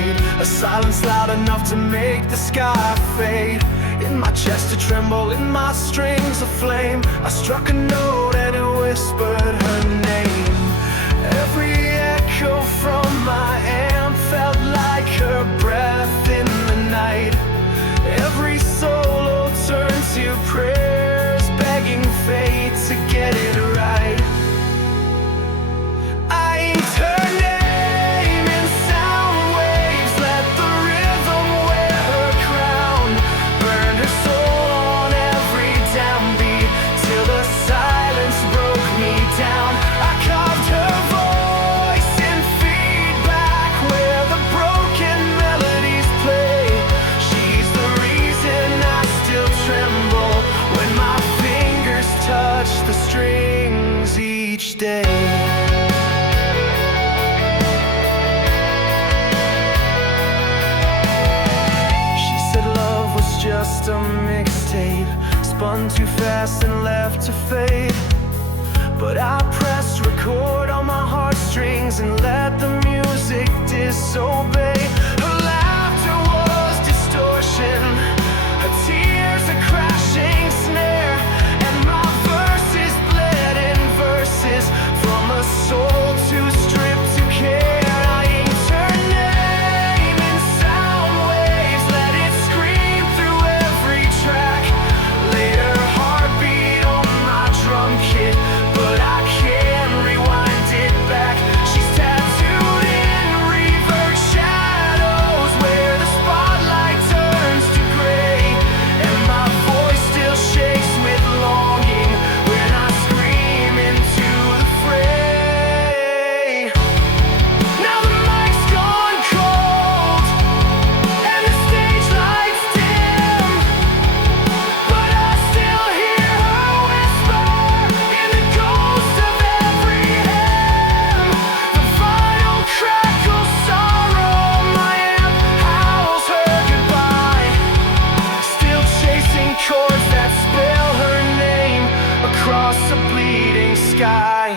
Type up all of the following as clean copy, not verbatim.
afraid. A silence loud enough to make the sky fade. In my chest a tremble, in my strings aflame. I struck a note and it whispered her name. Every echo from my amp felt like her breath in the night. Every solo turned to prayers, begging fate to get it right. I inked her name in sound waves, let the rhythm wear her crown. Burned her soul on every downbeat, till the silence broke me down. I carved her voice in feedback, where the broken melodies play. She's the reason I still tremble when my fingers touch the strings each day. Just a mixtape, spun too fast and left to fade. But I pressed record on my heartstrings and let the music disobey. Her laughter was distortion, her tears a crashing snare, and my verses bled in verses from a soul too stripped to care. I inked her name in sound waves, let it scream through every track. Laid her heartbeat on my drum kit, but I can't rewind it back. She's tattooed in reverb shadows, where the spotlight turns to gray, and my voice still shakes with longing when I scream into the fray. Now the mic's gone cold and the stage lights dim, but I still hear her whisper in the ghost of every hymn. The final crackles sorrow, my amp howls her goodbye, still chasing chords that spell her name across a bleeding sky.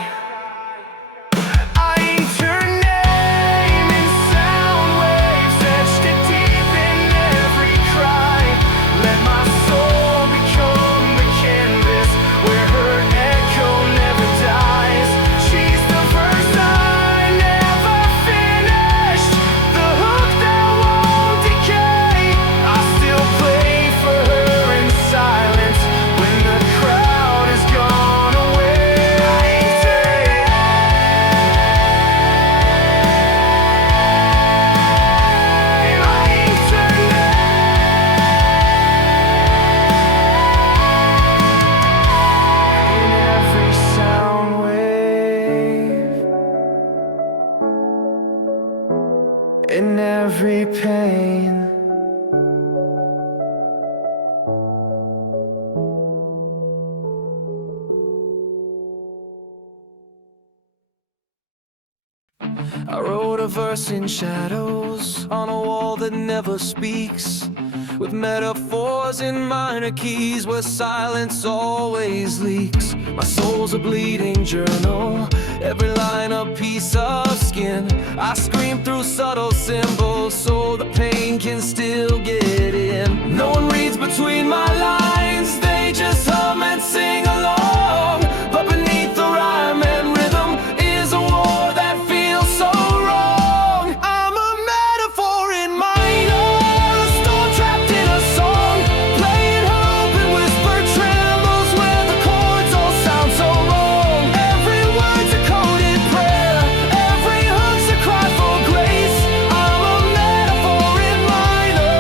I inked her name in sound waves, etched it deep in every cry. Let my soul become the canvas where her echo never dies. She's the verse I never finished, the hook that won't decay. I still play for her in silence when the crowd has gone away. I inked her in every sound wave, in every pain. I wrote a verse in shadows on a wall that never speaks, with metaphors in minor keys where silence always leaks. My soul's a bleeding journal, every line a piece of skin. I scream through subtle symbols so the pain can still get in. No one reads between my lines, they just hum and sing along. But beneath the rhyme and rhythm is a war that feels so wrong. I'm a metaphor in minor, a storm trapped in a song. Playing hope and whispered trembles where the chords all sound so wrong. Every word's a coded prayer, every hook's a cry for grace. I'm a metaphor in minor,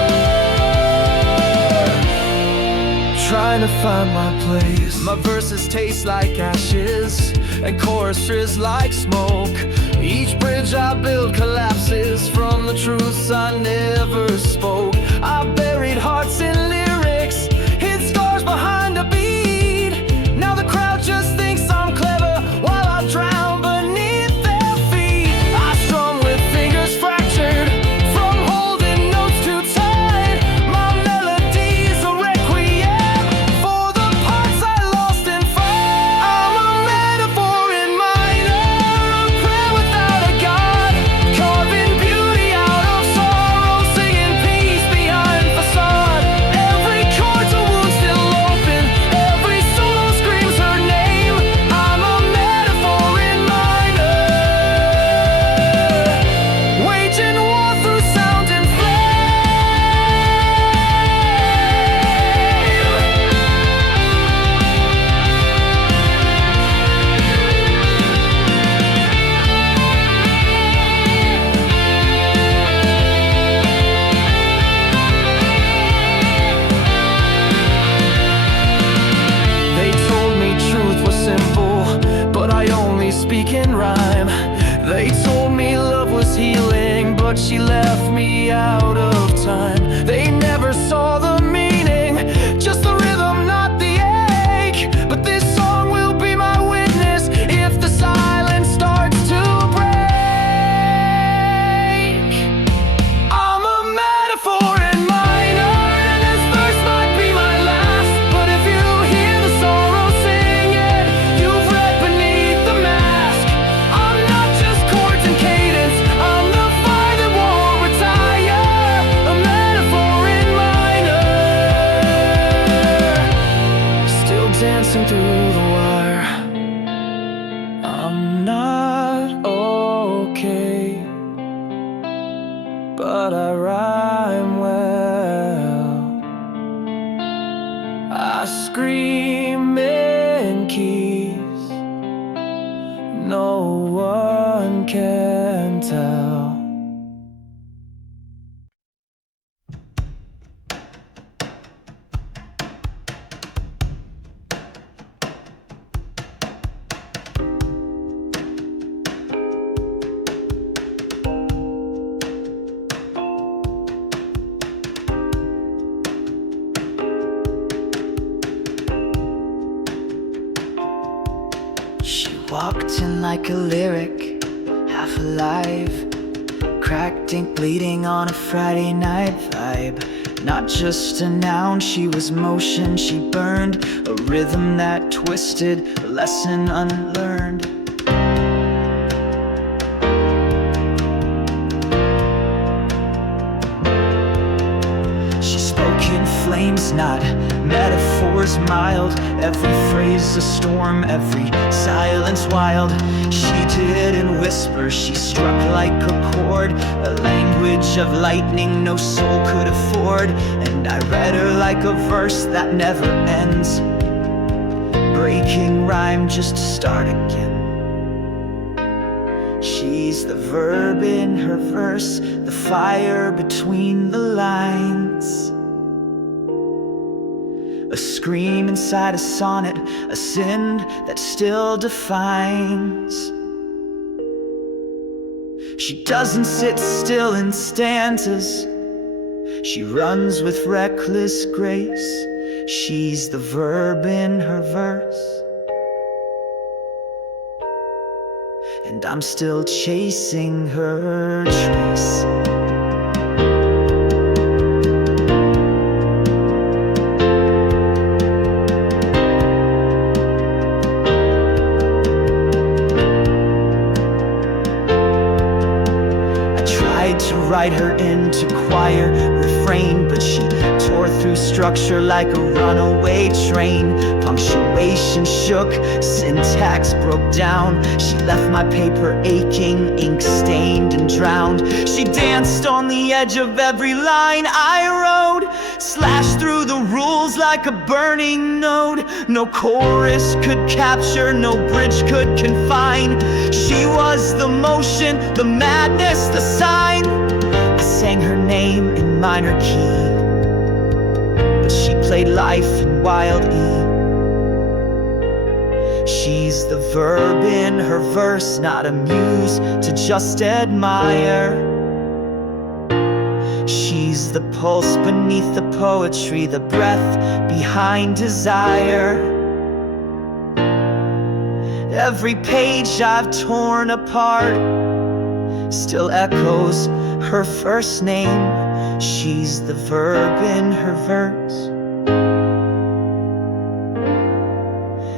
trying to find my place. My verses taste like ashes and choruses like smoke. Each bridge I build collapses from the truths I never spoke. I buried hearts in lyrics, hid scars behind a beat. Now the crowd just thinks I'm clever while I drown beneath their feet. I strum with fingers fractured from holding notes too tight. My melody's a requiem for the parts I lost in fight. I'm a metaphor in minor, a prayer without a god, carving beauty out of sorrow. but she left me out of time. They never saw the meaning, just the rhythm, not the ache. But this song will be my witness if the silence starts to break. I'm a metaphor in minor, and this verse might be my last. But if you hear the sorrow singing, you've read beneath the mask. I'm not just chords and cadence, I'm the fire that won't retire. A metaphor in minor, still dancing through the wire. I'm not okay, but I rhyme well. I scream in keys no one can tell. She walked in like a lyric, half alive, cracked ink bleeding on a Friday night vibe. Not just a noun, she was motion, she burned a rhythm that twisted, a lesson unlearned. She spoke in flames, not metaphors mild. Every phrase a storm, every silence wild. She didn't whisper, she struck like a chord, a language of lightning no soul could afford. And I read her like a verse that never ends, breaking rhyme just to start again. She's the verb in her verse, the fire between the lines. A scream inside a sonnet, a sin that still defines. She doesn't sit still in stanzas, she runs with reckless grace. She's the verb in her verse, and I'm still chasing her trace. To write her into choir refrain, but she tore through structure like a runaway train. Punctuation shook, syntax broke down. She left my paper aching, ink stained and drowned. She danced on the edge of every line I wrote, slashed through the rules like a burning node. No chorus could capture, no bridge could confine. She was the motion, the madness, the sign. I sang her name in minor key, but she played life in wild E. She's the verb in her verse, not a muse to just admire. She's the pulse beneath the poetry, the breath behind desire. Every page I've torn apart still echoes her first name. She's the verb in her verse,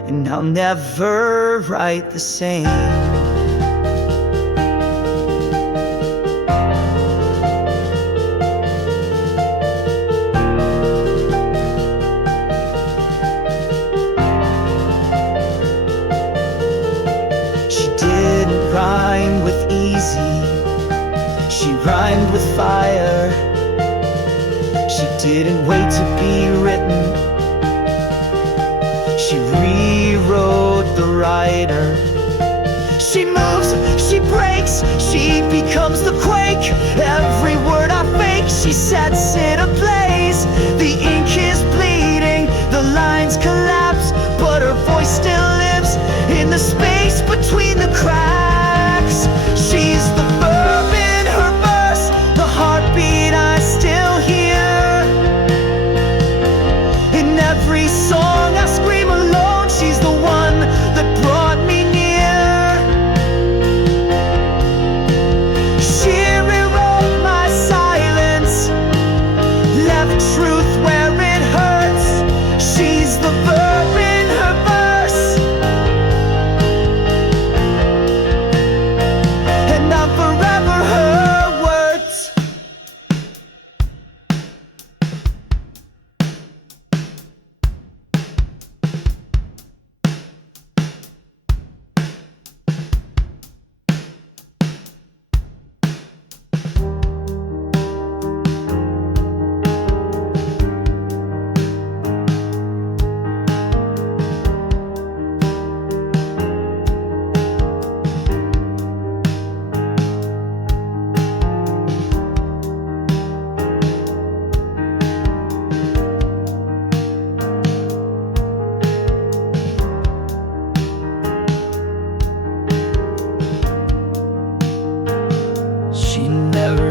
and I'll never write the same. She didn't rhyme with easy, she rhymed with fire. She didn't wait to be written, she rewrote the writer. She moves, she breaks, she becomes the quake. Every word I fake, she sets it ablaze. The ink is bleeding, the lines collapse, but her voice still lives in the space between the cracks. She's the verb in her verse,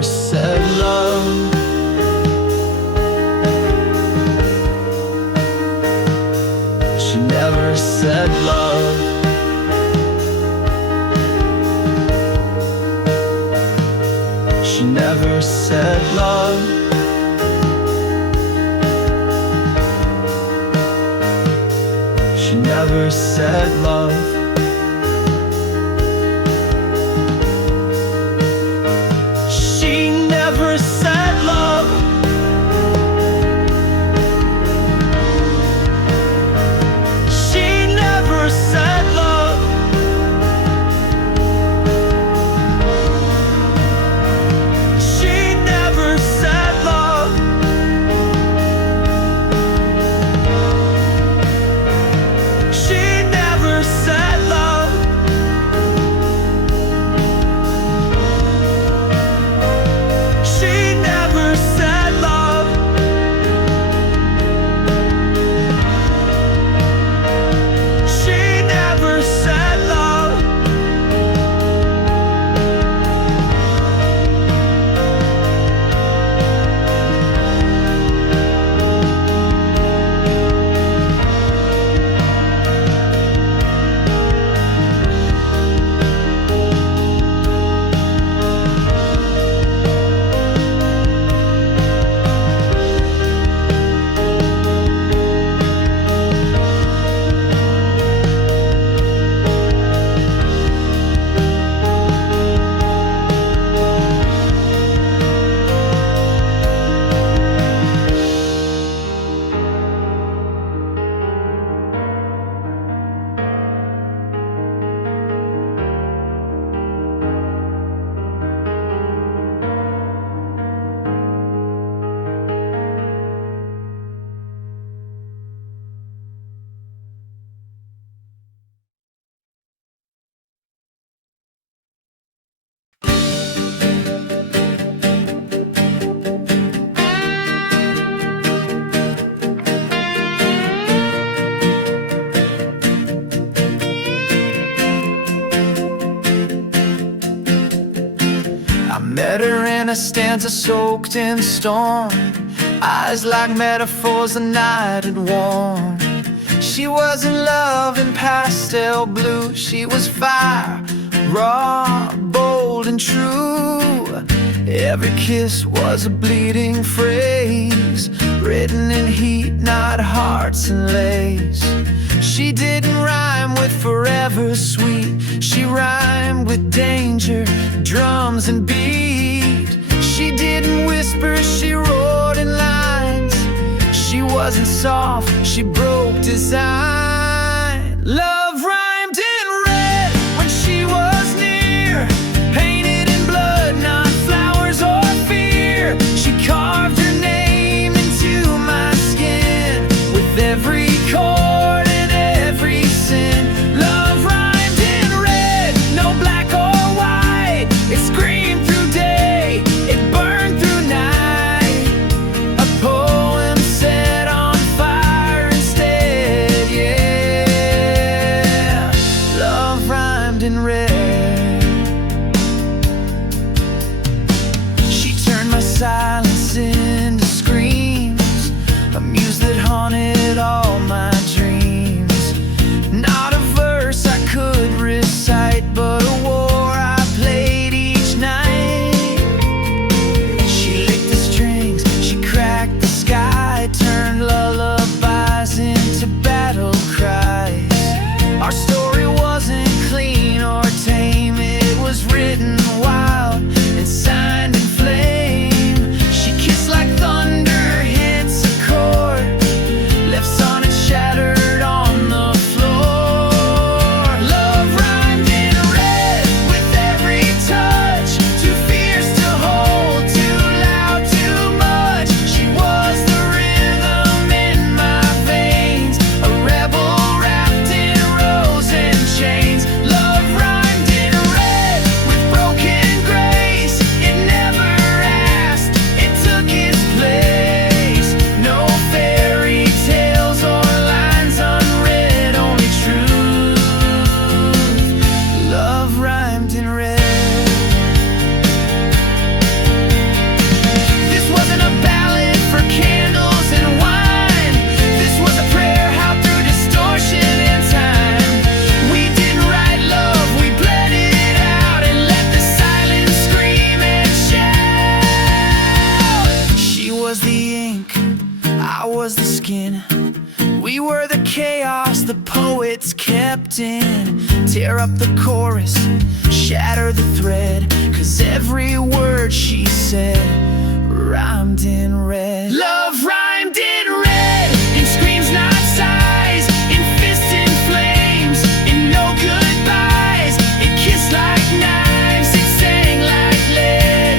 said love. She never said love. She never said love. She never said love. She never said love. She never said love. She never said love. She never said love. She never said love. She never said love. I met her in a stanza soaked in storm, eyes like metaphors the night had worn. She was in love in pastel blue. She was fire, raw, bold and true. Every kiss was a bleeding phrase, written in heat, not hearts and lace. She didn't rhyme with forever sweet. She rhymed with danger, drums and beat. She didn't whisper, she roared in lines. She wasn't soft, she broke design. Love rhymed in red when she was near, painted in blood, not flowers or fear. She carved her name into my skin with every chord and every sin. Love rhymed in red, no black or white. It screamed through day, it burned through night. A poem set on fire instead, yeah. stepped in. Tear up the chorus, shatter the thread, 'cause every word she said rhymed in red. Love rhymed in red, in screams not sighs, in fists in flames, in no goodbyes. It kissed like knives, it sang like lead.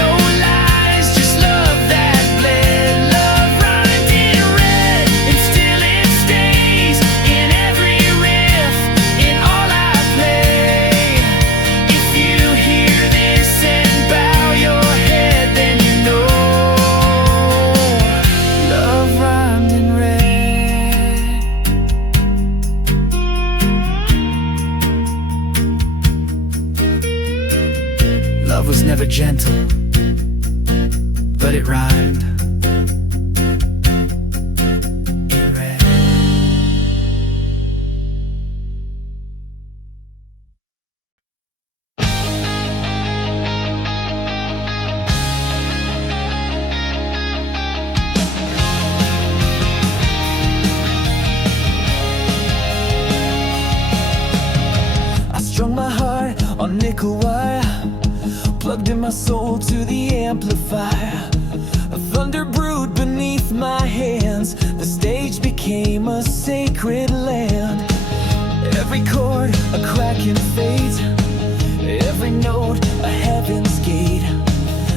No lies, just love that bled. Love rhymed in red, and still it stays in every riff, in all I play. If you hear this and bow your head, then you know love rhymed in red. Love was never gentle, but it rhymed in red. I strung my heart on nickel wire, plugged in my soul to the amplifier. A thunder brewed beneath my hands. The stage became a sacred land. Every chord a crack in fate, every note a heaven's gate.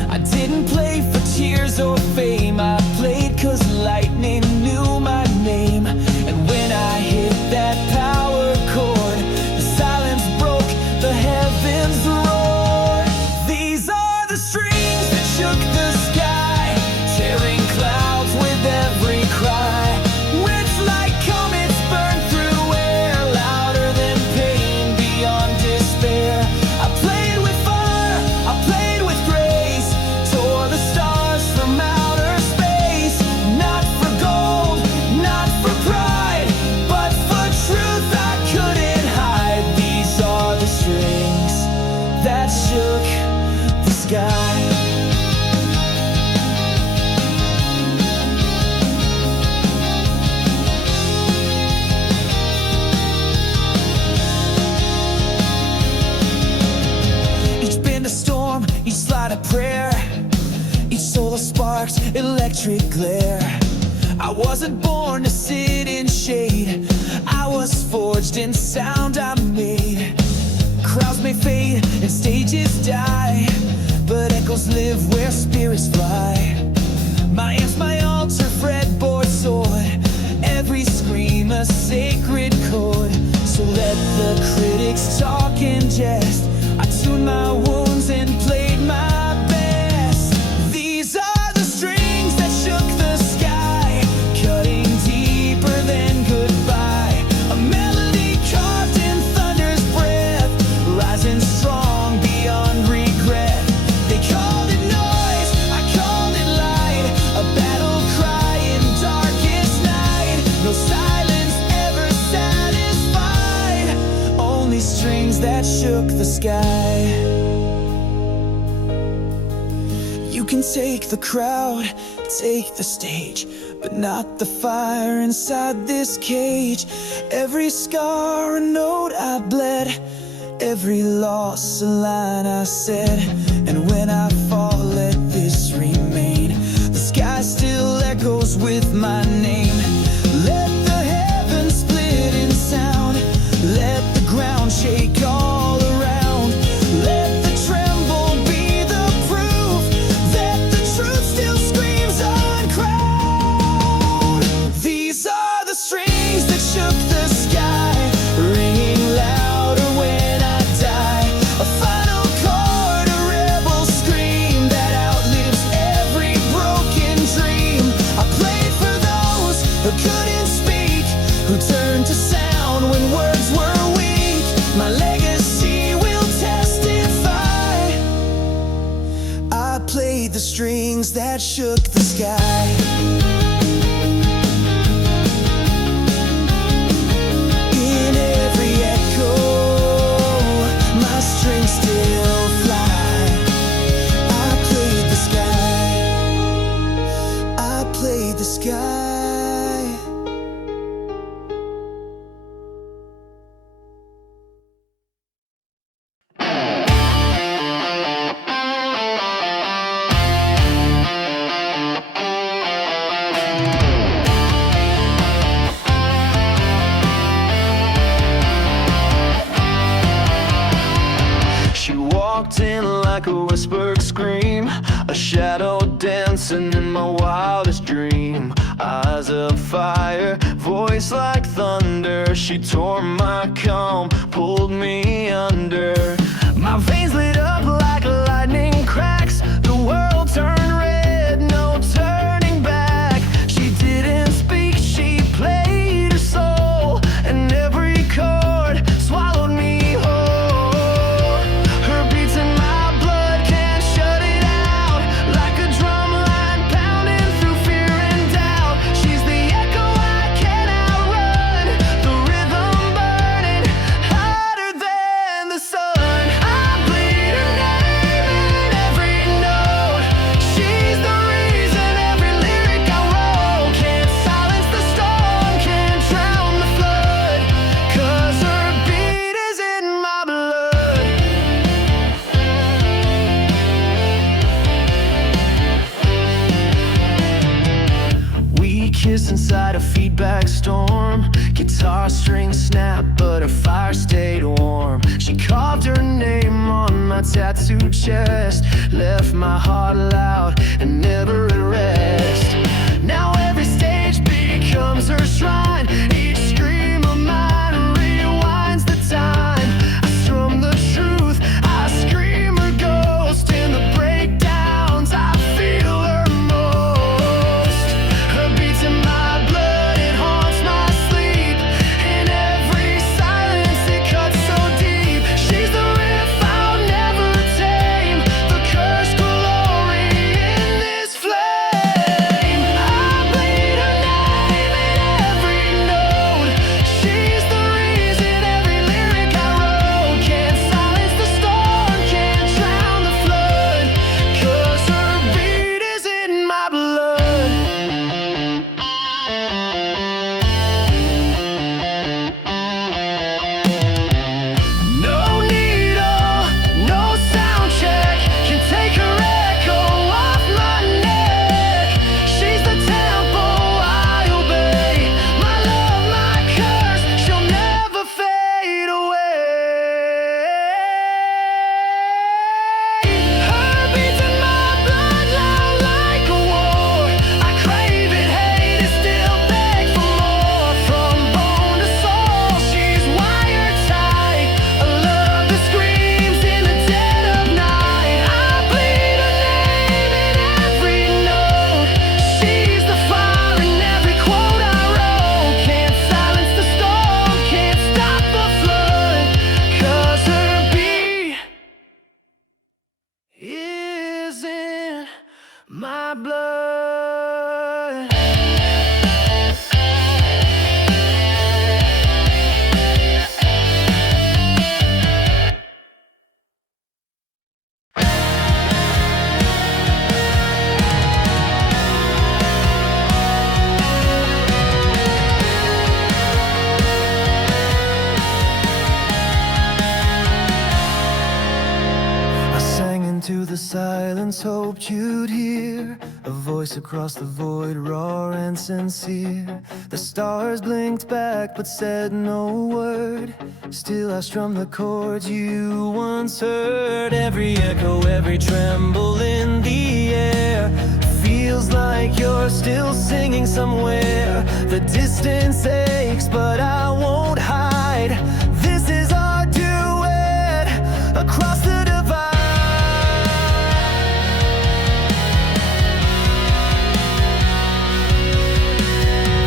I didn't play for tears or fame, I played 'cause lightning knew my name. And when I hit that power chord, the silence broke, the heavens roared. These are the strings that shook the sky, tearing clouds with every cry. Rich like comets burn through air, louder than pain, beyond despair. I played with fire, I played with grace, tore the stars from outer space. Not for gold, not for pride, but for truth I couldn't hide. These are the strings that shook the sky. Each bend a storm, each slide a prayer, each soul of sparks, electric glare. I wasn't born to sit in shade, I was forged in sound I made. Crowds may fade and stages die, but echoes live where spirits fly. My amp's my altar, fretboard sword, every scream a sacred chord. So let the critics talk and jest, I tuned my wounds and played my best. These are the strings that shook the sky, cutting deeper than goodbye. A melody carved in thunder's breath, rising strong beyond regret. They called it noise, I called it light, a battle cry in darkest night. No silence ever satisfied, only strings that shook the sky. You can take the crowd, take the stage, but not the fire inside this cage. Every scar a note I bled, every loss a line I said. And when I fall, let this remain, the sky still echoes with my name. Let the heavens split in sound, let the ground shake all around. Let the tremble be the proof that the truth still screams uncrowned. These are the strings that shook the sky, ringing louder when I die. A final chord, a rebel scream that outlives every broken dream. I played for those who couldn't speak, who turned to sound when words were weak. My legacy will testify, I played the strings that shook the sky. In every echo, my strings still fly. I played the sky, I played the sky. whispered scream, a shadow dancing in my wildest dream. Eyes of fire, voice like thunder. She tore my calm, pulled me under. My veins lit up like lightning cracks. The world turned red, no turning back. She didn't speak, she played her soul, and every chord swallowed me whole. Her beats in my blood can't shut it out, like a drum line pounding through fear and doubt. She's the echo I can't outrun, the rhythm burning hotter than the sun. I bleed her name in every note. She's the reason every lyric I wrote. Can't silence the storm, can't drown the flood, 'cause her beat is in my blood. We kiss inside a feedback storm. Guitar strings snap, but her fire stayed warm. She carved her name on my tattooed chest, left my heart loud and never at rest. Now every stage becomes her shrine. Each scream of mine rewinds the time. I strum the truth, I scream her ghost. In the breakdowns I feel her most. Her beats in my blood, it haunts my sleep. In every silence it cuts so deep. She's the riff I'll never tame, the cursed glory in this flame. I bleed her name in every note. She's the reason every lyric I wrote. Can't silence the storm, can't drown the flood, 'cause her beat is in my blood. No needle, no sound check can take her echo off my neck. She's the tempo I obey, my love, my curse, she'll never fade away. Her beats in my blood, loud like a war. I crave it, hate it, still beg for more. From bone to soul, she's wired tight, a love that screams in the dead of night. I bleed her name in every note. She's the fire in every quote I wrote. Can't silence the storm, can't stop the flood, 'cause her beat is in my blood. I sang into the silence, hoped you'd hear a voice across the void, raw and sincere. The stars blinked back but said no word. Still I strum the chords you once heard. Every echo, every tremble in the air feels like you're still singing somewhere. The distance aches, but I won't hide. This is our duet across the divide.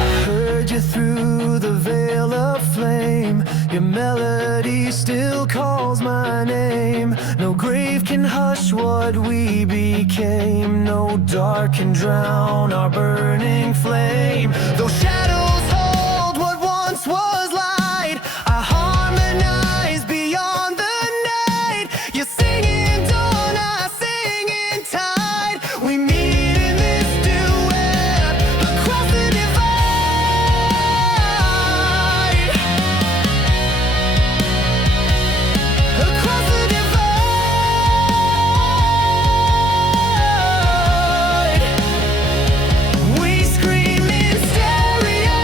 I heard you through the veil of flame. Your melody still calls my name. No grave can hush what we became. No dark can drown our burning flame. Those shadows hold what once was light. I harmonize beyond the night. You sing in dawn, I sing in tide. We meet in this duet across the divide. Across the divide. We scream in stereo.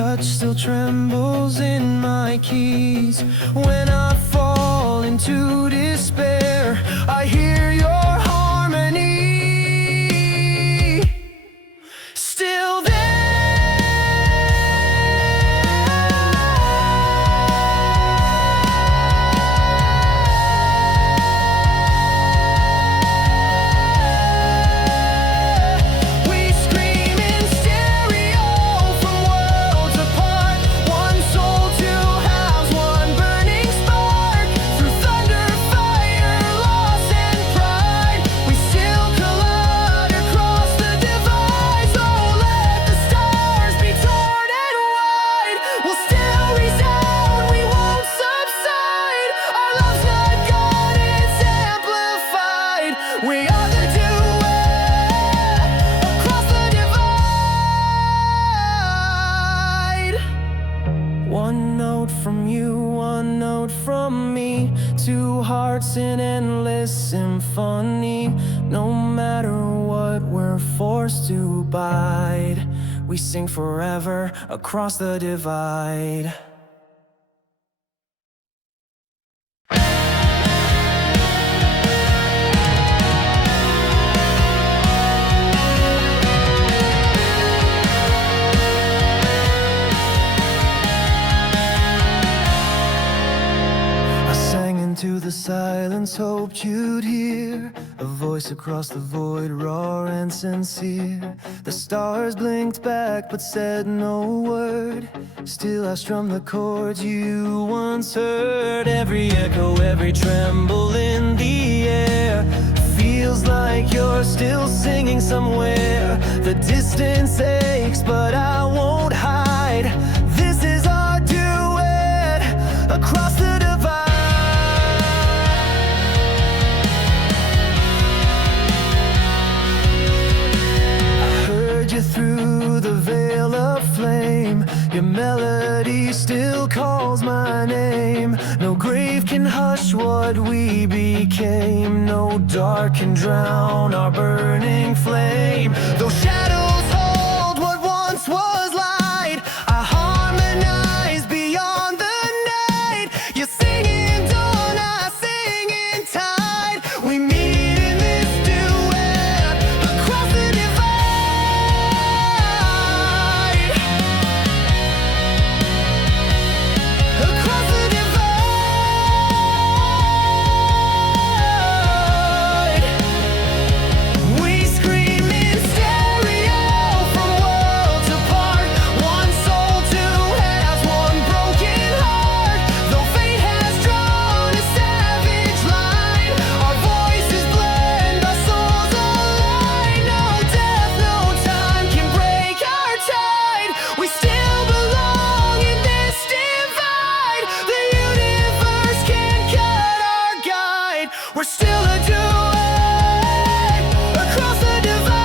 touch still trembles in my keys. When I fall into despair, I hear your harmony. Still there. One note from you, one note from me, two hearts in endless symphony. No matter what we're forced to abide, we sing forever across the divide. To the silence, hoped you'd hear a voice across the void, raw and sincere. The stars blinked back but said no word. Still I strummed the chords you once heard. Every echo, every tremble in the air feels like you're still singing somewhere. The distance aches but I won't hide. This is our duet across the divide. Through the veil of flame, your melody still calls my name. No grave can hush what we became. No dark can drown our burning flame. Though shadows hold what once was light, I harmonize beyond the night. You sing in dawn, I sing in tide. We meet in this duet across the divide. We're still a duet across the divide.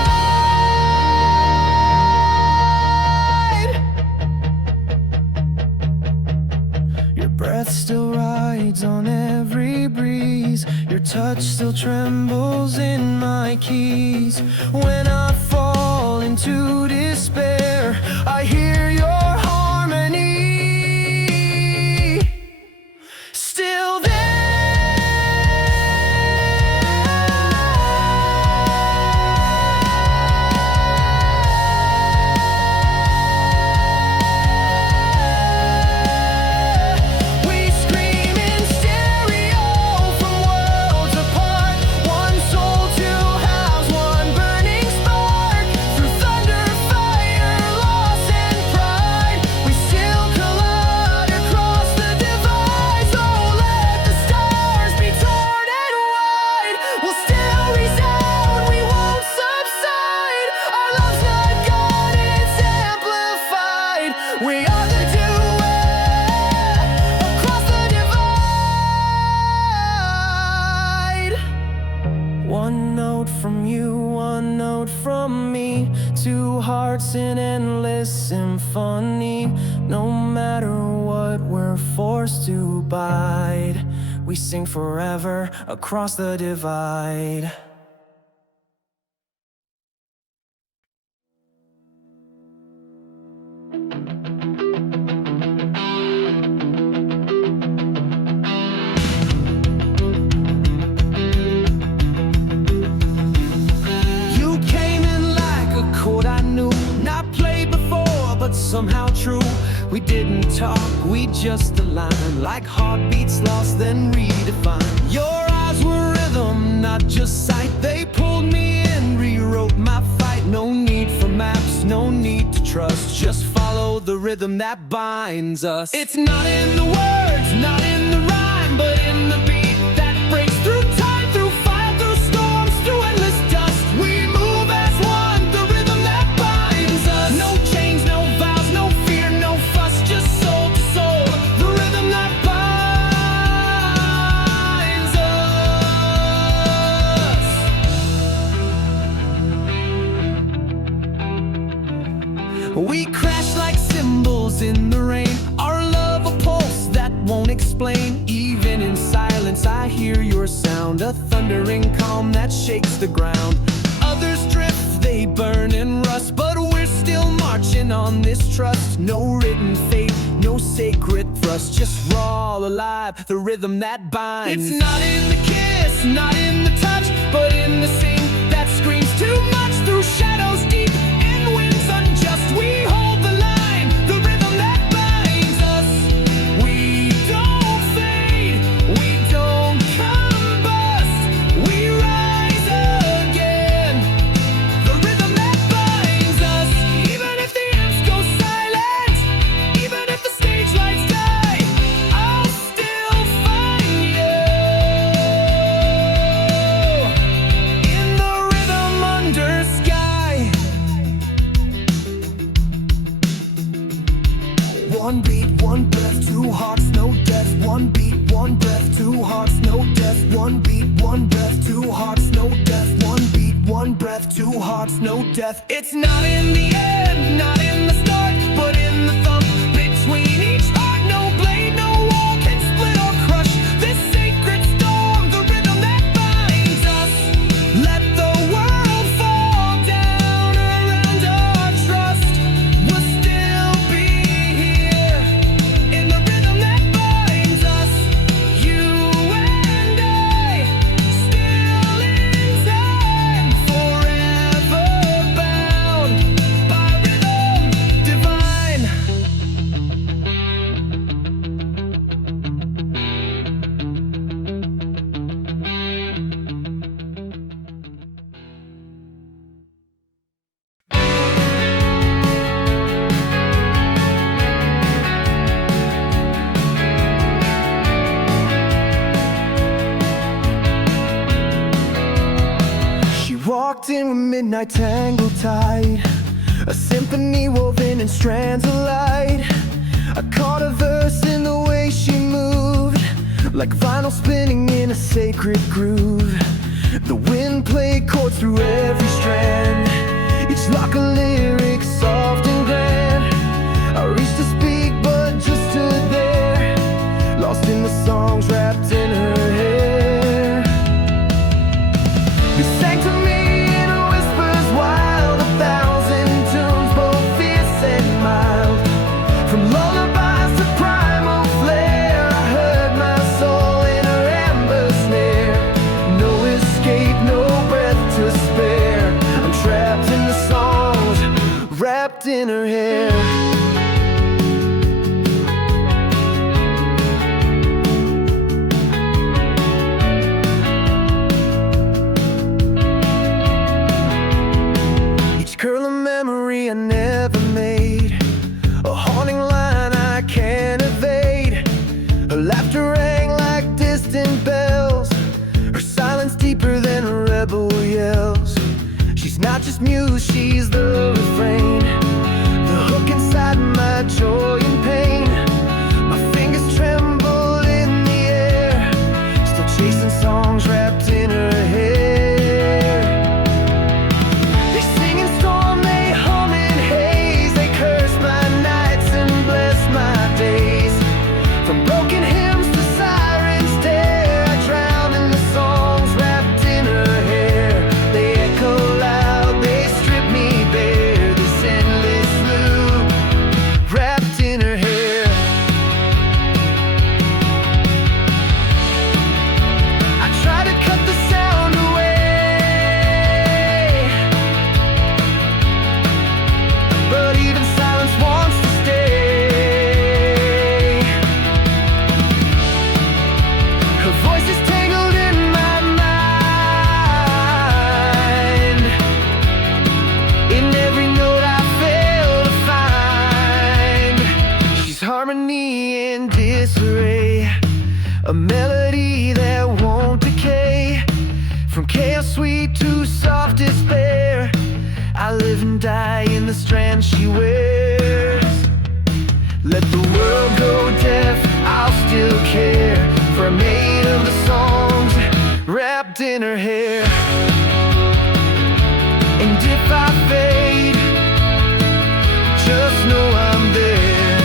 Your breath still rides on every breeze. Your touch still trembles in my keys. When I fall into despair, I hear your harmony. Still there. One note from you, one note from me, two hearts in endless symphony. No matter what we're forced to abide, we sing forever across the divide. somehow true. We didn't talk, we just aligned, like heartbeats lost then redefined. Your eyes were rhythm, not just sight. They pulled me in, rewrote my fight. No need for maps, no need to trust, just follow the rhythm that binds us. It's not in the words, not in the rhyme, but in the beat that breaks through time, through fire, through storms, through endless dust. We move as one, the rhythm that binds us. No chains, no vows, no fear, no fuss, just soul to soul, the rhythm that binds us. We crash like cymbals in the rain, our love a pulse that won't explain. Even in silence I hear your sound, a thundering calm that shakes the ground. Others drift, they burn and rust, but we're still marching on this trust. No written fate, no sacred thrust, just raw, alive, the rhythm that binds. It's not in the kiss, not in the touch, but in the sing that screams too much. Through shadows deep and winds unjust, we hold the line, the rhythm that binds us. We don't fade, we don't combust, we rise again, the rhythm that binds us. Even if the amps go silent, even if the stage lights die, I'll still find you in the rhythm under sky. One beat, one breath, two hearts, no death. One beat, one breath, two hearts, no death. One beat, one breath, two hearts, no death. One beat, one breath, two hearts, no death. It's not in the end, not in the start, but in the thump between each heart. No blade, no wall can split or crush this sacred storm, the rhythm that binds us. Let the world fall down around our trust, we'll still be here in the rhythm that binds us. You and I, still in time, forever bound by rhythm divine. She walked in with midnight tangled tight, a symphony woven in strands of light. I caught a verse in the way she moved, like vinyl spinning in a sacred groove. The wind played chords through every strand, each lock a lyric soft and grand. I reached to speak but just stood there, lost in the songs wrapped in her hair. You sang to me in whispers wild, a thousand tunes, both fierce and mild. From lullabies to primal flare, I heard my soul in her amber snare. No escape, no breath to spare, I'm trapped in the songs, wrapped in her hair. Each curl of memory I never made, a haunting line I can't evade. Her laughter rang like distant bells, her silence deeper than her rebel yells. She's not just muse, she's the refrain, the hook inside my joy and pain. My fingers tremble in the air, still chasing songs wrapped in her hair. They sing in storm, they hum in haze, they curse my nights and bless my days. From broken hymns to sirens dare, I drown in the songs wrapped in her hair. They echo loud, they strip me bare, this a melody that won't decay. From chaos sweet to soft despair, I live and die in the strands she wears. Let the world go deaf, I'll still care, for a maid of the songs wrapped in her hair. And if I fade, just know I'm there,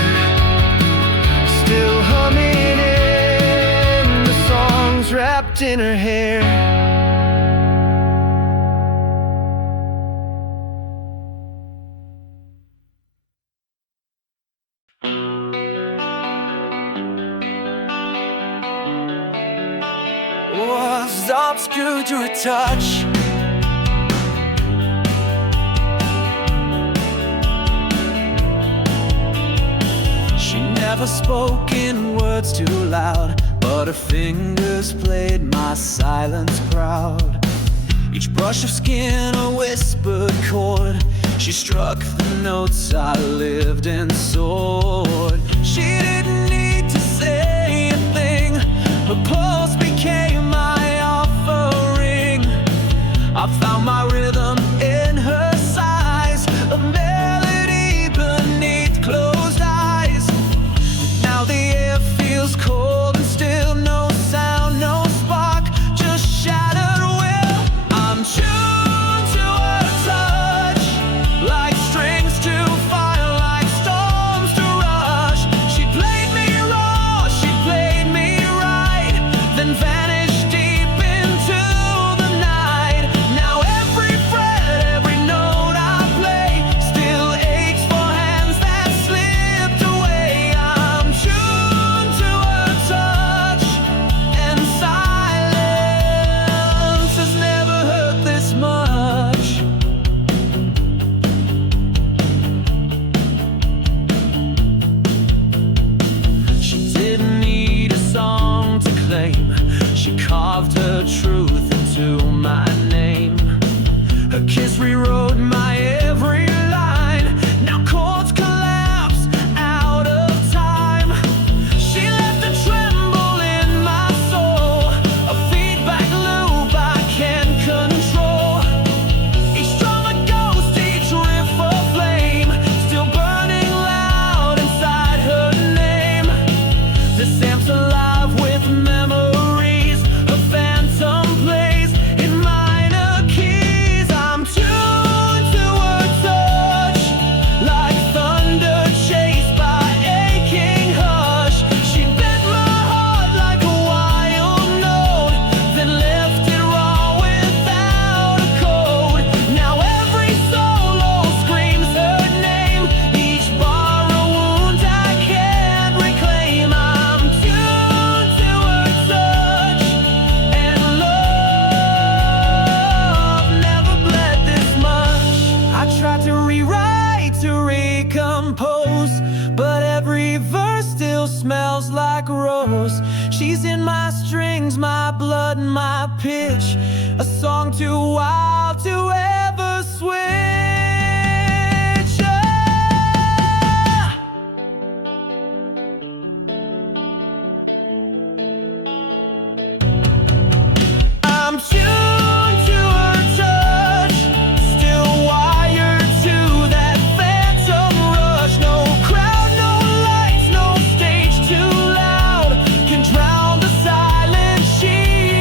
still humming in the songs wrapped in her hair. Was obscure to her touch, she never spoke in words too loud, but her fingers played my silence proud. Each brush of skin a whispered chord, she struck the notes I lived and soared. She didn't need to say a thing, her pulse became my offering. I found my rhythm in her sighs, a melody beneath closed eyes. Now the air feels cold and still, no sound, no spark, just shattered will. I'm tuned to her touch, like strings to fire, like storms to rush. She played me raw, she played me right, then vanished deep into the night. Now every fret, every note I play still aches for hands that slipped away. I'm tuned to her touch, and silence has never hurt this much. She didn't need a song to claim, she carved her truth into my name. Her kiss rewrote my every line, now chords collapse out of time. She left a tremble in my soul, a feedback loop I can't control. Each drum a ghost, each riff a flame, still burning loud inside her name. This amp's alive with memories, a phantom plays in minor keys. I'm tuned to her touch, like thunder chased by aching hush. She bent my heart like a wild note, then left it raw without a code. Now every solo screams her name, each bar a wound I can't reclaim. I'm tuned to her touch, and love never bled this much. I tried to rewrite, to recompose, but every verse still smells like rose. She's in my strings, my blood, my pitch, a song too wild to ever switch. I'm tuned to her touch, still wired to that phantom rush. No crowd, no lights, no stage too loud can drown the silence she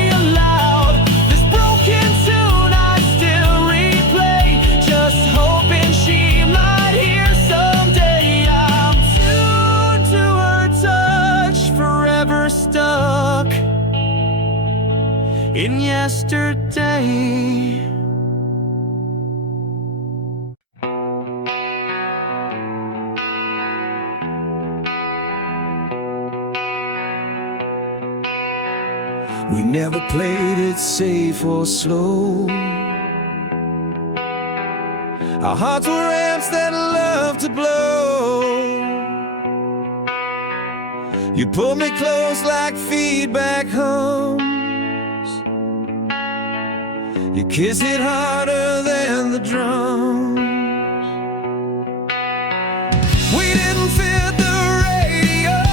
allowed. This broken tune I still replay, just hoping she might hear someday. I'm tuned to her touch, forever stuck in yesterday. We never played it safe or slow. Our hearts were amps that love to blow. You pulled me close like feedback hums. Your kiss hit harder than the drums. We didn't fit the radio,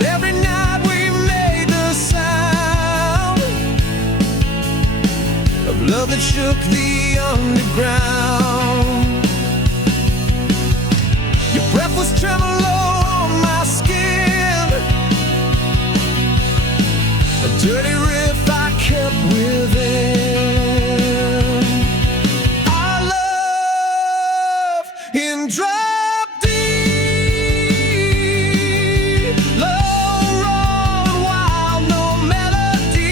But every night we made the sound of love that shook the underground. Your breath was tremolo on my skin, a dirty riff I kept within. Our love in drop D, low roll wild, no melody.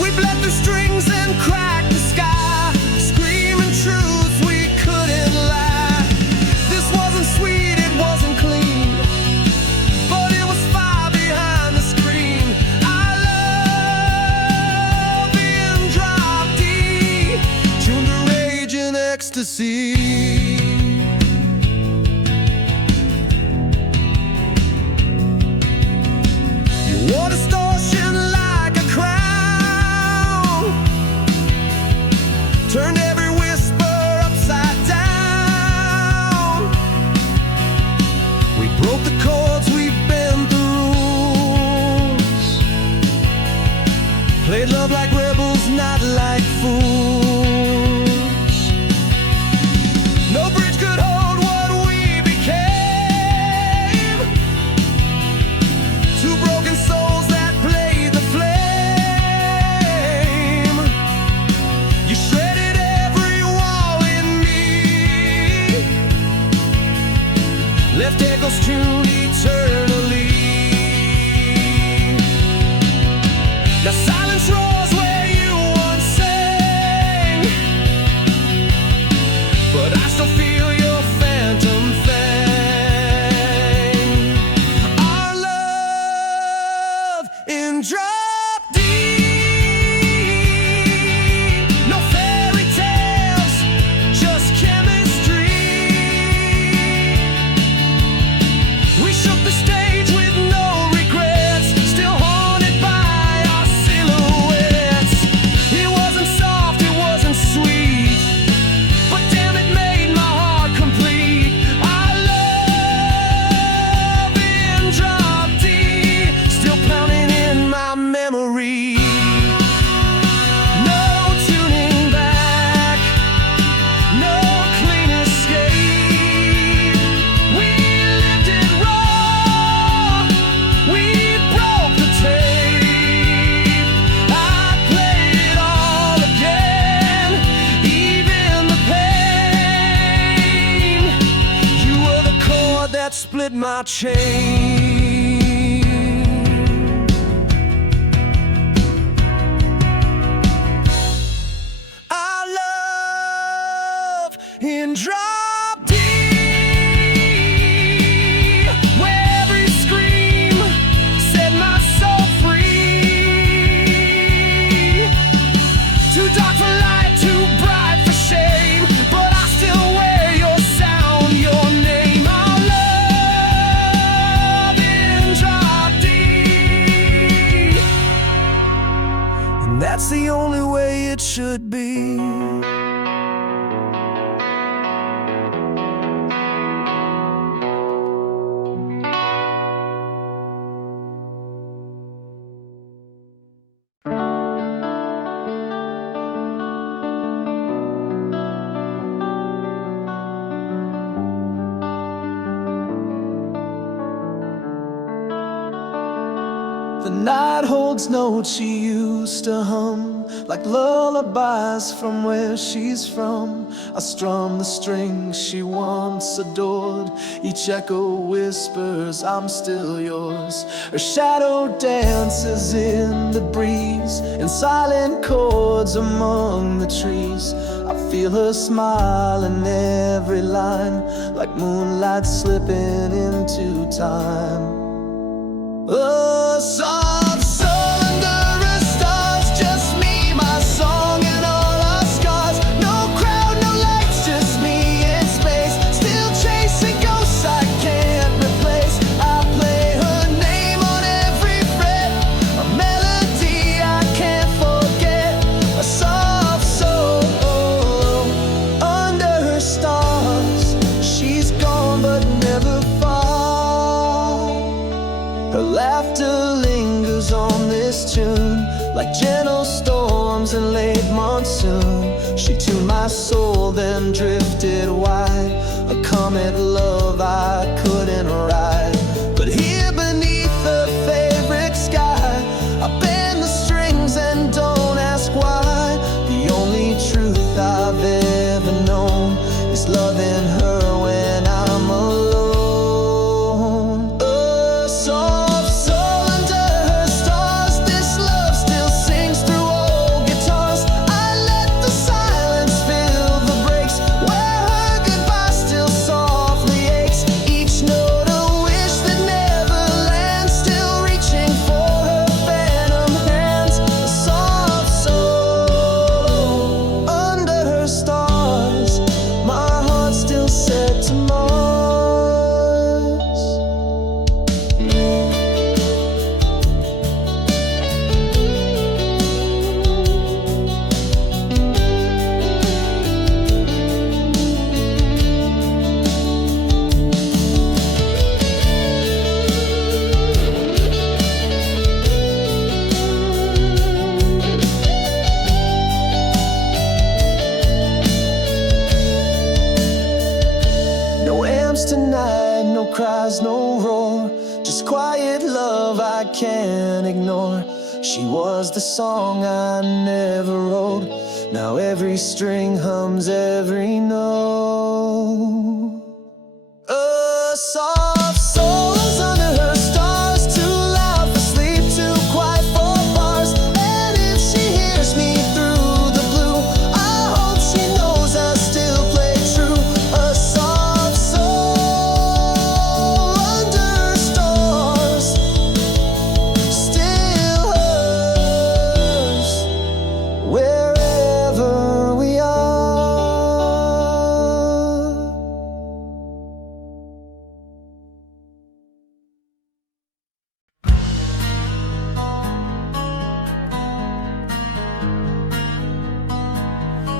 We bled the strings and cracked the sky, screaming truths we couldn't lie. This wasn't sweet, it wasn't clean, but it was fire behind the screen. I love in drop D, tuned to rage and ecstasy. You wore distortion like a crown, turned every whisper upside down. We broke the chords, we bent the rules, played love like rebels, not like fools. No bridge could hold what we became, two broken souls that played the flame. You shredded every wall in me, left echoes tuned eternally. Now silence roars where you once sang, but I still feel your phantom fang. Our love in drop D, no fairy tales, just chemistry. We shook the stage with no regrets, still haunted by our silhouettes. It wasn't soft, it wasn't sweet, but damn, it made my heart complete. Our love in drop D, still pounding in my memory. No tuning back, no clean escape. We lived it raw, we broke the tape. I played it all again, even the pain. You were the chord that split my chain. Our love in drop D, where every scream set my soul free. Too dark for light, too bright for shame, but I still wear your sound, your name. Our love in drop D, and that's the only way it should be. The night holds notes she used to hum, like lullabies from where she's from. I strum the strings she once adored, each echo whispers, I'm still yours. Her shadow dances in the breeze, in silent chords among the trees. I feel her smile in every line, like moonlight slipping into time. A soft soul under a star's just me, my song and all our scars. No crowd, no lights, just me in space, still chasing ghosts I can't replace. I play her name on every fret, a melody I can't forget. A soft soul under her stars, she's gone but never far. laughter lingers on this tune, like gentle storms in late monsoon. She tuned my soul, then drifted wide, a comet love I couldn't ride. But here beneath the fabric sky, I bend the strings and don't ask why. The only truth I've ever known is loving her when I'm alone. A soft soul under her stars, this love still sings through old guitars. I let the silence fill the breaks, where her goodbye still softly aches. Each note a wish that never lands, still reaching for her phantom hands. A soft soul under her stars, my heart still set to Mars. No amps tonight, no cries, no roar, just quiet love I can't ignore. She was the song I never wrote, now every string hums every note. A soft soul's under her stars, too loud for sleep, too quiet for bars. And if she hears me through the blue, I hope she knows I still play true. A soft soul under her stars, still hers, wherever we are.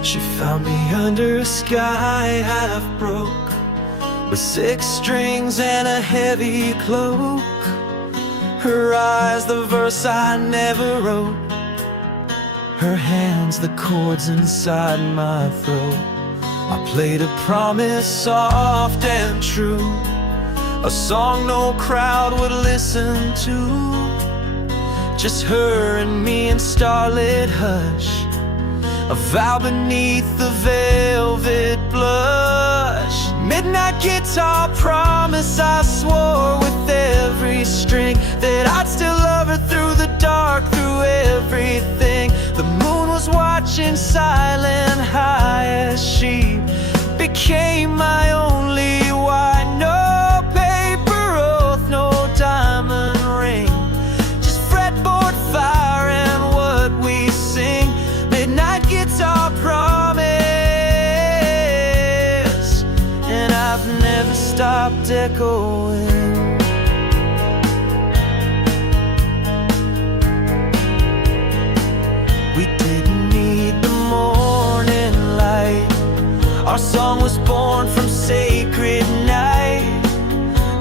She found me under a sky half broke, with 6 strings and a heavy cloak. Her eyes, the verse I never wrote. Her hands, the chords inside my throat. I played a promise soft and true, a song no crowd would listen to, just her and me in starlit hush, a vow beneath the velvet blush. Midnight guitar promise I swore with every string that I'd still love her through the dark, through everything. The moon was watching silent high as she became my only why. No paper oath, no diamond ring, just fretboard fire and what we sing. Midnight guitar promise, and I've never stopped echoing. We didn't need the morning light, our song was born from sacred night.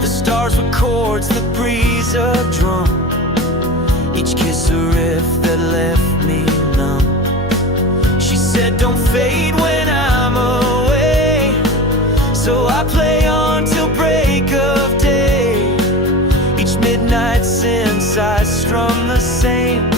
The stars were chords, the breeze a drum, each kiss a riff that left me numb. She said don't fade when I'm away, so I play on till break of day. Each midnight since I strum the same,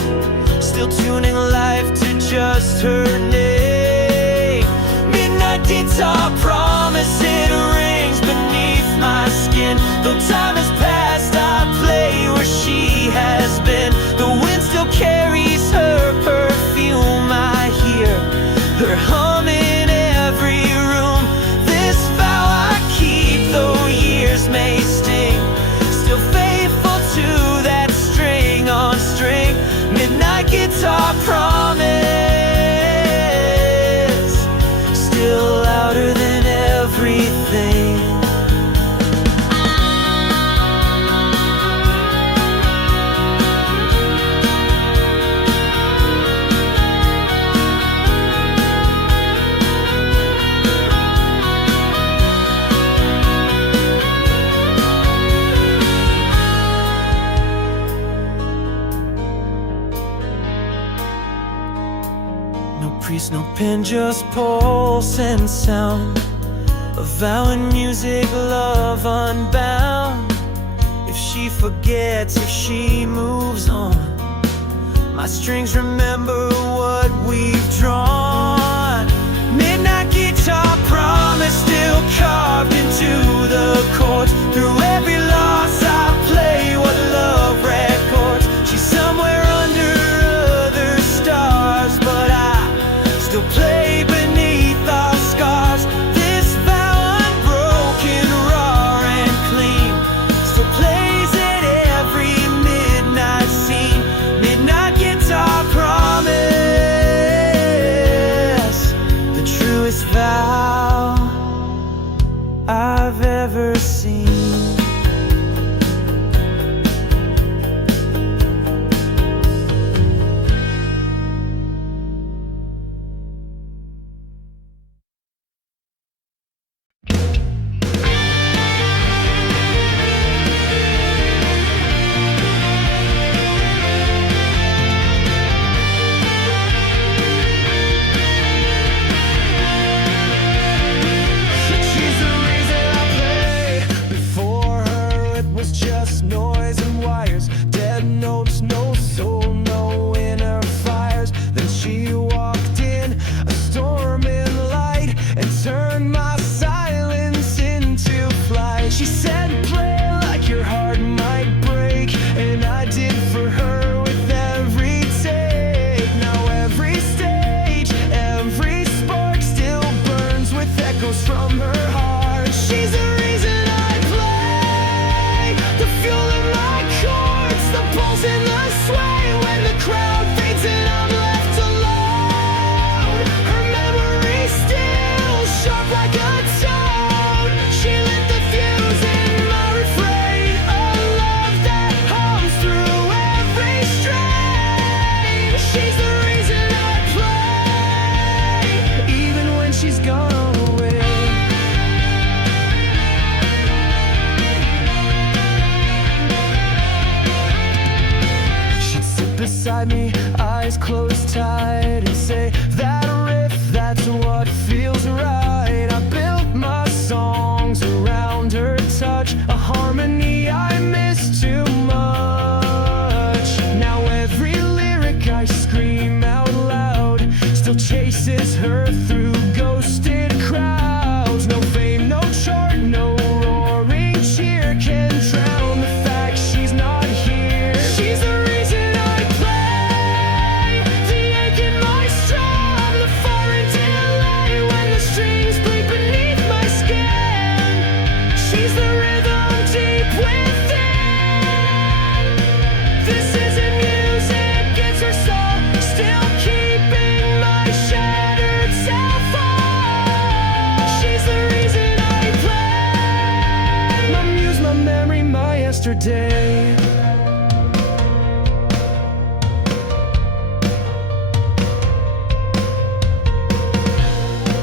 still tuning life to just her name. Midnight guitar promise, it rings beneath my skin. Though time has passed, I play where she has been. The wind still carries her perfume, I hear her hum in every room. This vow I keep, though years may sting, still faithful to that string on string. Midnight guitar promise, still louder than everything. priest, no pen, just pulse and sound, a vow in music, love unbound. If she forgets, if she moves on, my strings remember what we've drawn. Midnight guitar promise still carved into the chords. Through every loss I play what love records. She's somewhere under other stars, but I still play beneath our scars. This vow unbroken, raw and clean, still plays at every midnight scene. Midnight guitar promise, the truest vow I've ever seen. From her heart, she's the reason I play, the fuel in my chords, the pulse in the sway. When the crowd fades and I'm left alone, her memory still sharp like a toad. She lit the fuse in my refrain, a love that hums through every strain. She's the reason I play, even when she's gone. Beside me, eyes closed tight, and say, that riff, that's what feels right. I built my songs around her touch, a harmony I miss too much. Now every lyric I scream out loud still chases her through ghosted crowds. No fame, no chart, no roaring cheer can drown the fact she's not here. She's the reason yesterday.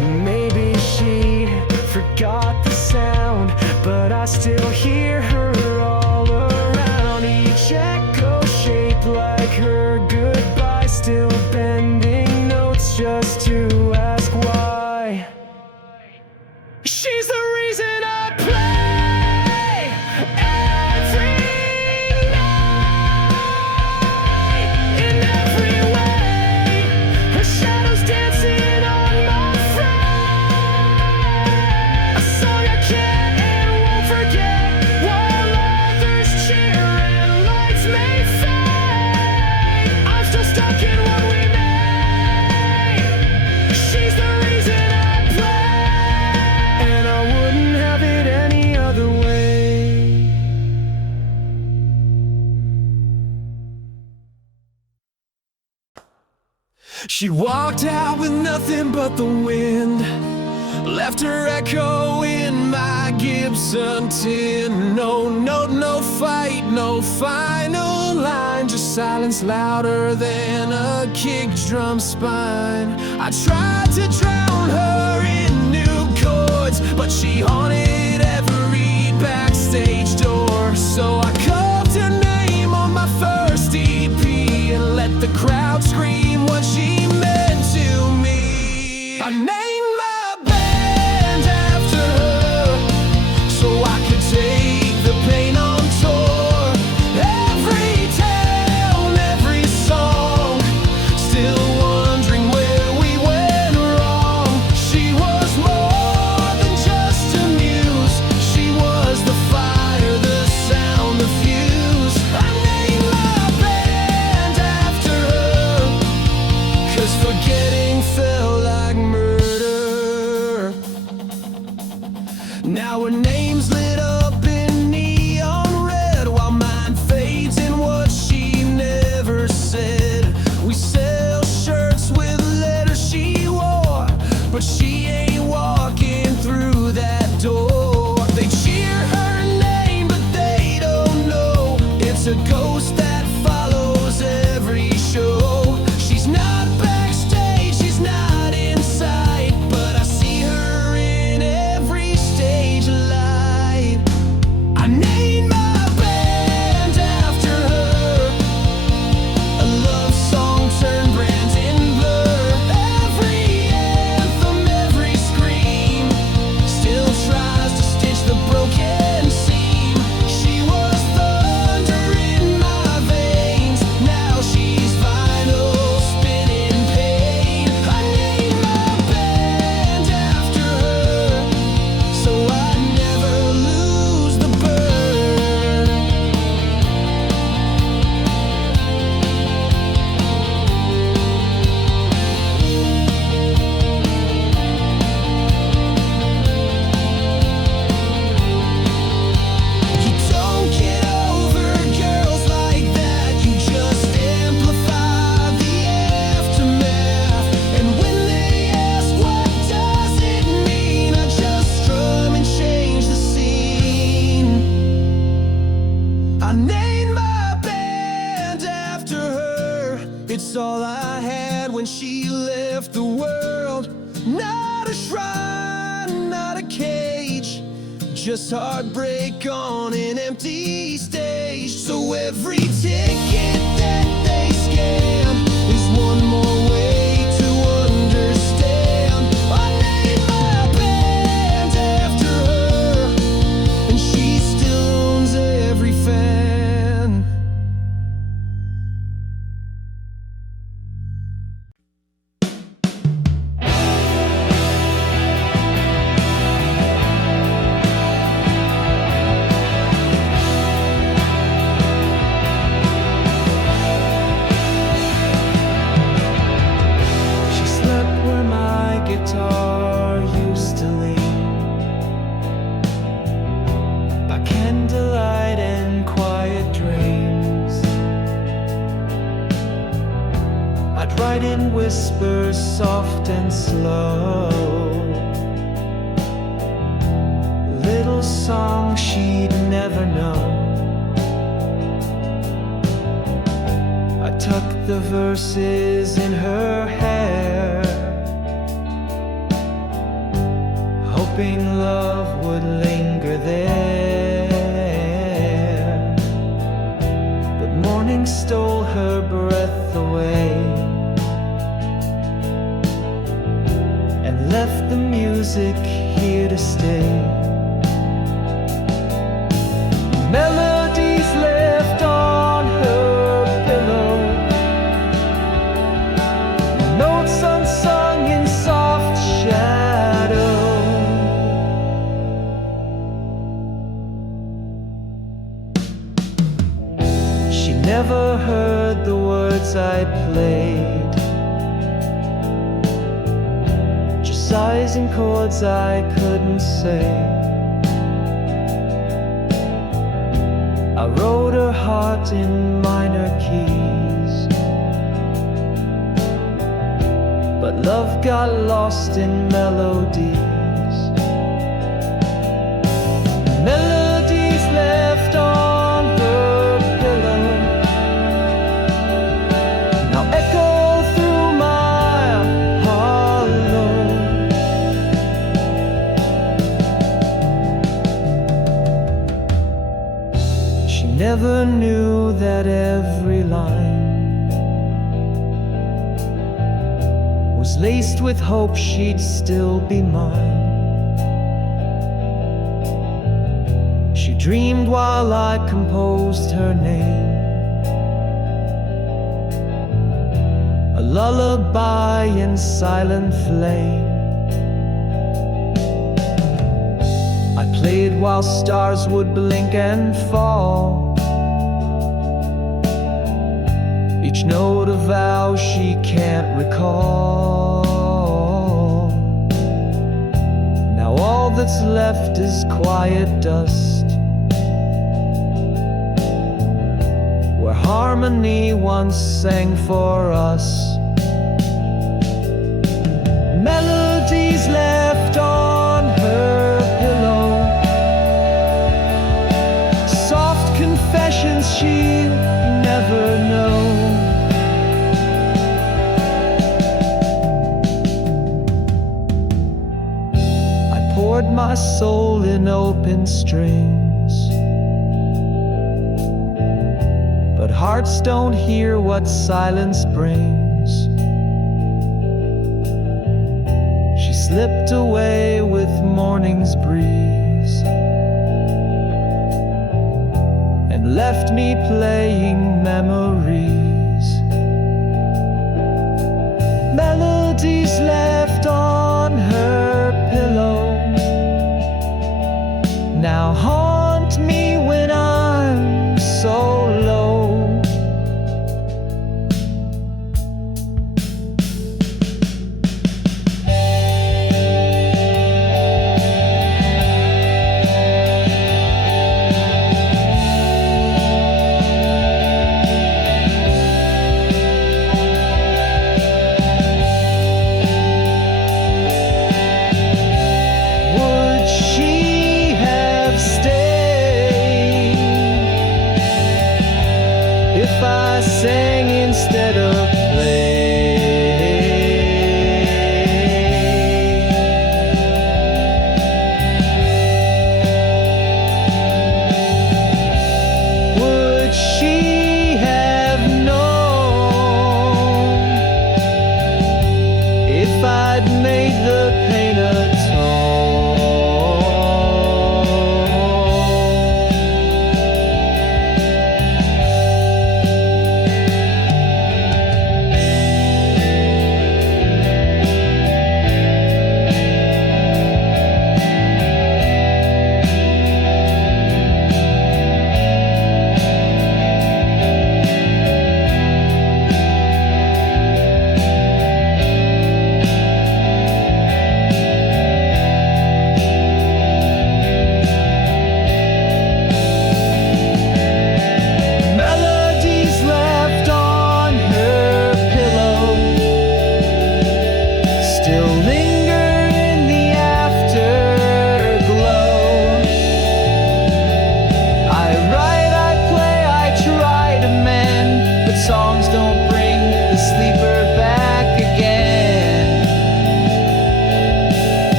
Maybe she forgot the sound, but I still hear her all around. Each echo shaped like her goodbye, still bending notes just to ask why. She's the reason I play. She walked out with nothing but the wind, left her echo in my Gibson tin. No note, no fight, no final line, just silence louder than a kick drum spine. I tried to drown her in new chords, but she haunted every backstage door. So I carved her name on my first EP and let the crowd scream what she meant to me. It's all I had when she left the world. Not a shrine, not a cage, just heartbreak on an empty stage. So every ticket that they scan is one more way to understand. I named my band after her, and she still owns every fan. Guitar used to lean by candlelight and quiet dreams. I'd write in whispers soft and slow, little songs she'd never know. I tucked the verses in her hair, hoping love would linger there. But morning stole her breath away and left the music here to stay. Melodies left on her pillow, notes unsung in soft shadow. Never heard the words I played, just sighs and chords I couldn't say. I wrote her heart in minor keys, but love got lost in melodies. Melodies left on her pillow now echo through my hollow. She never knew that every line was laced with hope she'd still be mine. She dreamed while I composed her name, a lullaby in silent flame. I played while stars would blink and fall, each note a vow she can't recall. Now all that's left is quiet dust, where harmony once sang for us. Melodies left on her pillow, soft confessions she'll never know. I poured my soul in open strings, but hearts don't hear what silence brings. She slipped away with morning's breeze and left me playing memories. Melodies left on her pillow now haunt me when I'm so low.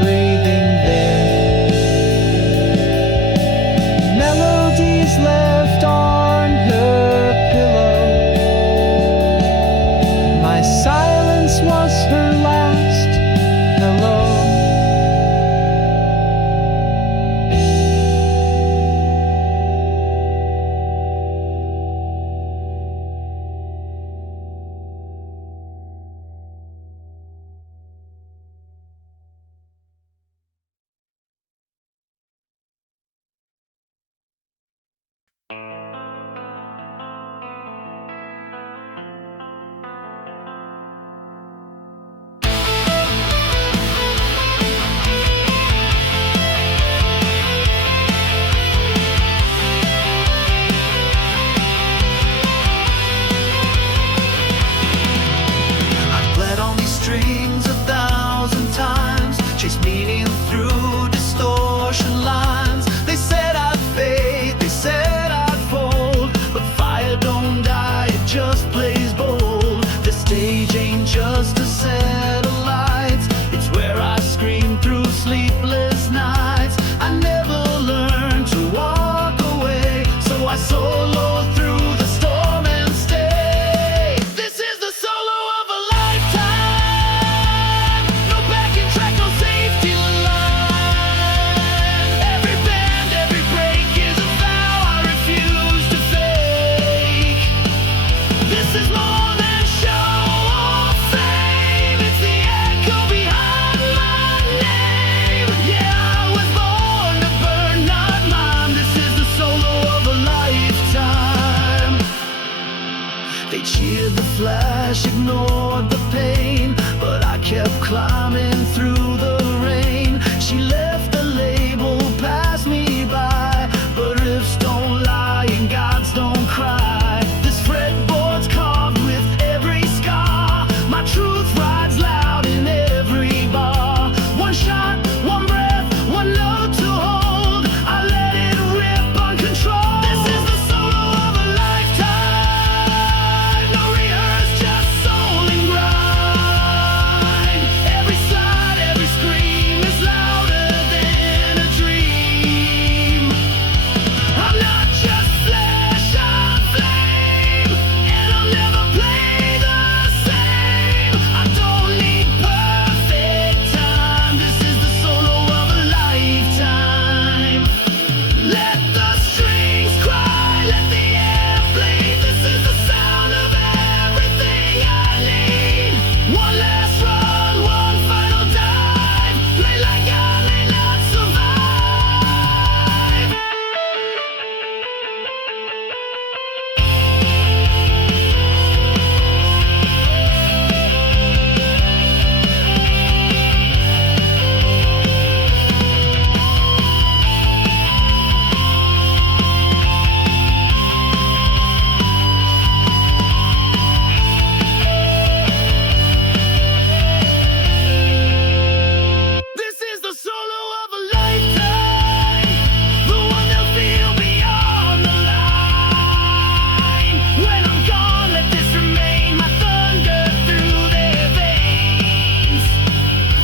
breathing there. Melodies left on her pillow. My silence was her last hello. Strings 1,000 times, chase meaning through distortion lines. They said I'd fade, they said I'd fold, but fire don't die, it just plays bold. The stage ain't just a satellite, it's where I scream through sleepless nights. I never learned to walk away, so I solo through the storm and stay. This is the solo of a lifetime. No backing track, no safety line. Every bend, every break is a vow I refuse to fake. This is more than show or fame, it's the echo behind my name. Yeah, I was born to burn, not mine. This is the solo of a lifetime. They cheered the flash, ignored the pain, but I kept climbing through the rain. She left the label, passed me by, but riffs don't lie and gods don't cry. This fretboard's carved with every scar. My truth rides loud in every bar. One shot, one breath, one note to hold. I let it rip uncontrolled. This is the solo of a lifetime. No rehearse, just soul and grind. Every slide, every scream is louder than a dream. I'm not just flesh, I'm flame, and I'll never play the same. I don't need perfect time. This is the solo of a lifetime. Let the strings cry, let the air bleed. This is the sound of everything I need. One last run, one final dive. Play like I may not survive. This is the solo of a lifetime, the one they'll feel beyond the line. When I'm gone, let this remain my thunder through their veins.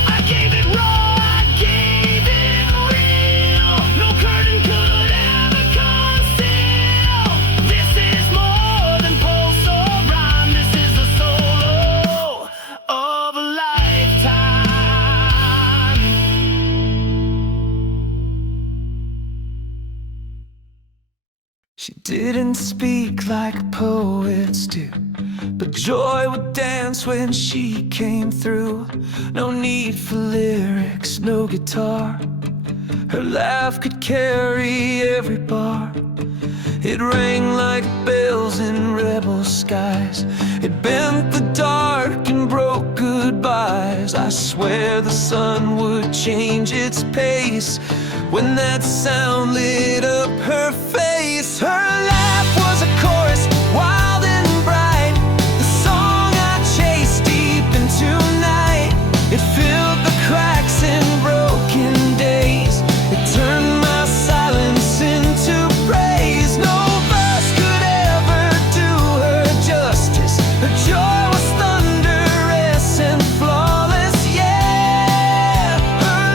I gave it raw, I gave it real. No curtain could ever conceal. This is more than pulse or rhyme. This is the solo of a lifetime. She didn't speak like poets do, but joy would dance when she came through. No need for lyrics, no guitar. Her laugh could carry every bar. It rang like bells in rebel skies. It bent the dark and broke goodbyes. I swear the sun would change its pace when that sound lit up her face. Her laugh was a chorus, wild and bright, the song I chased deep into night. It filled the cracks in broken days. It turned my silence into praise. No verse could ever do her justice. Her joy was thunderous and flawless, yeah. Her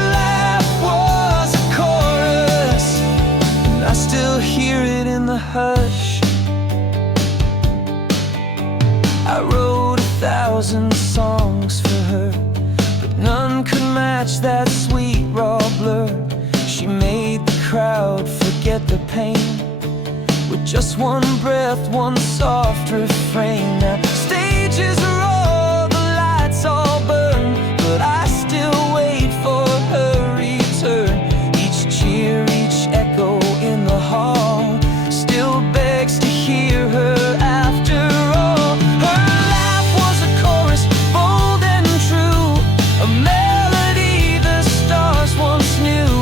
match that sweet raw blur. She made the crowd forget the pain with just one breath, one soft refrain. Now stages roll, the lights all burn, but I still wait for her return. Each cheer, each echo in the hall still begs to hear her after all. Her laugh was a chorus, bold and true, a melody the stars once knew.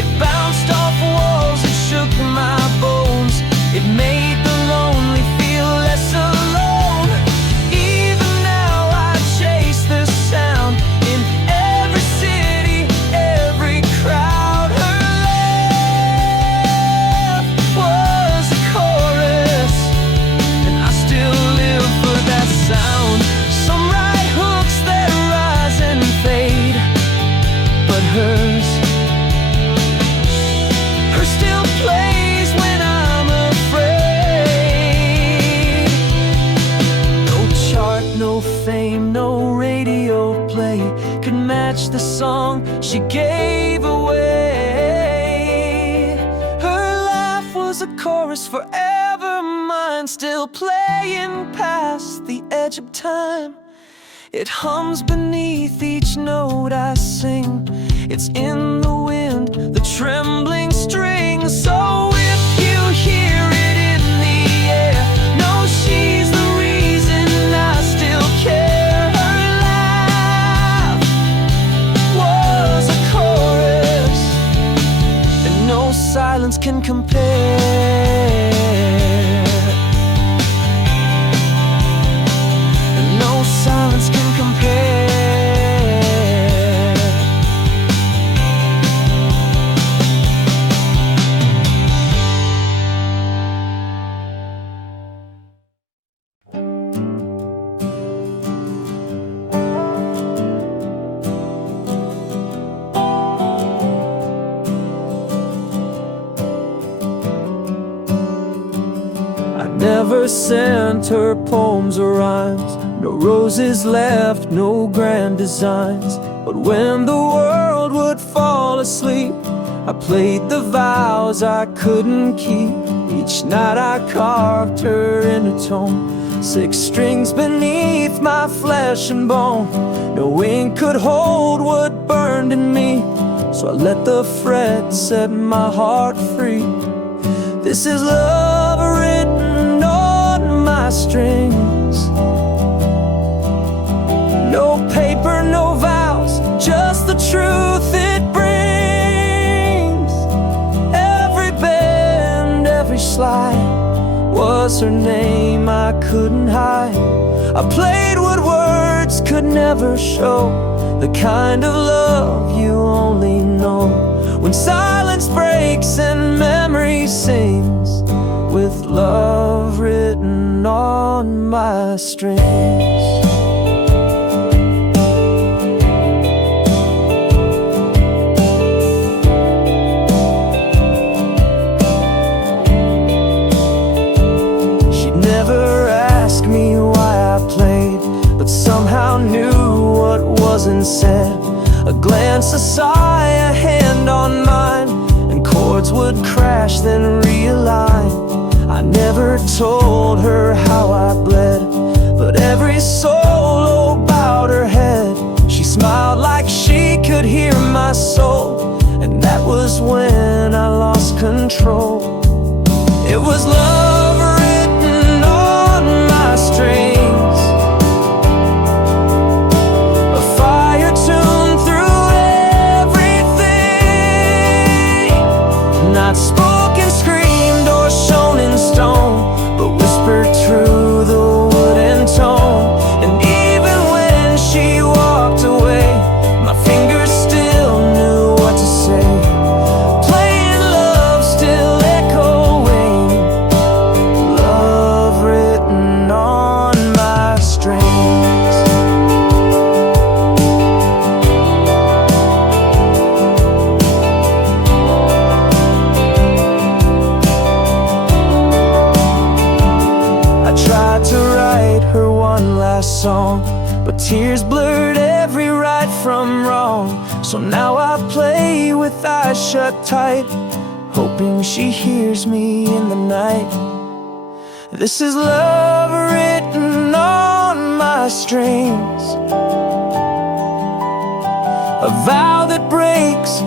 It bounced off walls, it shook my bones, it made the lonely feel less alone. Even now I chase the sound in every city, every crowd. Her laugh was a chorus, and I still live for that sound. Some right hooks that rise and fade, but hers still plays when I'm afraid. No chart, no fame, no radio play could match the song she gave away. Her laugh was a chorus forever mine, still playing past the edge of time. It hums beneath each note I sing. It's in the wind, the trembling strings. So if you hear it in the air, know she's the reason I still care. Her laugh was a chorus, and no silence can compare. And no silence can compare. Never sent her poems or rhymes, no roses left, no grand designs. But when the world would fall asleep, I played the vows I couldn't keep. Each night I carved her in a tone, 6 strings beneath my flesh and bone. No ink could hold what burned in me, so I let the fret set my heart free. This is love written on my strings. No paper, no vows, just the truth it brings. Every bend, every slide was her name I couldn't hide. I played what words could never show, the kind of love you only know when silence breaks and memory sings, with love written on my strings. She never asked me why I played, but somehow knew what wasn't said. A glance, a sigh, a hand on mine, and chords would crash then realign. I never told her how I bled, but every solo bowed her head. She smiled like she could hear my soul, and that was when I lost control. It was love written on my strings, a fire tuned through everything, not spoken, screamed, or shown in stone, but whispered through the wooden tone. And even when she walked away, my fingers still knew what to say, playing love still echoing, love written on my strings. I tried to write her one last song, but tears blurred every right from wrong. So now I play with eyes shut tight, hoping she hears me in the night. This is love written on my strings, a vow that breaks